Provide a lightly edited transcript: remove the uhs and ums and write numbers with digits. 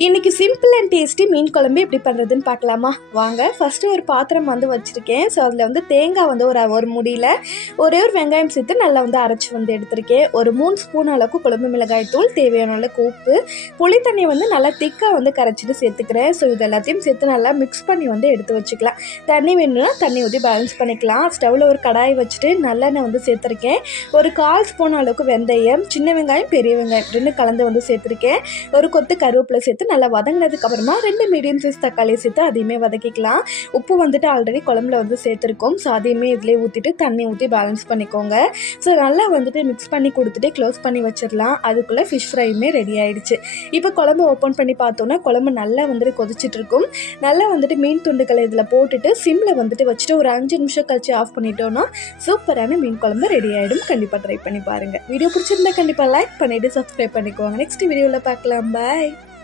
இன்றைக்கி simple and tasty மீன் குழம்பு எப்படி பண்ணுறதுன்னு பார்க்கலாமா வாங்க. ஃபஸ்ட்டு ஒரு பாத்திரம் வச்சுருக்கேன். ஸோ அதில் தேங்காய் ஒரு முடியில் ஒரே ஒரு வெங்காயம் சேர்த்து நல்லா அரைச்சி எடுத்திருக்கேன். ஒரு 3 ஸ்பூன் அளவுக்கு குழம்பு மிளகாய் தூள், தேவையான அளவுக்கு உப்பு, புளி தண்ணி நல்லா திக்காக கரைச்சிட்டு சேர்த்துக்கிறேன். ஸோ இது எல்லாத்தையும் சேர்த்து நல்லா மிக்ஸ் பண்ணி எடுத்து வச்சுக்கலாம். தண்ணி வேணும்னா தண்ணி ஊற்றி பேலன்ஸ் பண்ணிக்கலாம். ஸ்டவ்வில் ஒரு கடாய் வச்சுட்டு நல்லெண்ணெய் சேர்த்துருக்கேன். ஒரு 1/4 ஸ்பூன் அளவுக்கு வெந்தயம், சின்ன வெங்காயம், பெரிய வெங்காயம் 2 கலந்து சேர்த்துருக்கேன். ஒரு கொத்து கருவேப்பிலை சேர்த்து நல்லா வதங்கினதுக்கு அப்புறமா 2 மீடியம் சைஸ் தக்காளி சேர்த்து அதையுமே வதக்கிக்கலாம். உப்பு ஆல்ரெடி குழம்புல சேர்த்துருக்கோம். ஸோ அதையுமே இதிலே ஊற்றிட்டு தண்ணி ஊற்றி பேலன்ஸ் பண்ணிக்கோங்க. ஸோ நல்லா மிக்ஸ் பண்ணி கொடுத்துட்டு க்ளோஸ் பண்ணி வச்சிடலாம். அதுக்குள்ளே ஃபிஷ் ஃப்ரையுமே ரெடி ஆகிடுச்சு. இப்போ குழம்பு ஓப்பன் பண்ணி பார்த்தோன்னா குழம்பு நல்லா கொதிச்சுட்டு இருக்கும். நல்லா மீன் துண்டுகளை இதில் போட்டுட்டு சிம்மில் வச்சுட்டு ஒரு 5 நிமிஷம் கழிச்சு ஆஃப் பண்ணிட்டோன்னா சூப்பரான மீன் குழம்பு ரெடி ஆகிடும். கண்டிப்பாக ட்ரை பண்ணி பாருங்கள். வீடியோ பிடிச்சிருந்தா கண்டிப்பாக லைக் பண்ணிவிட்டு சப்ஸ்கிரைப் பண்ணிக்கோங்க. நெக்ஸ்ட் வீடியோவில் பார்க்கலாம். பாய்.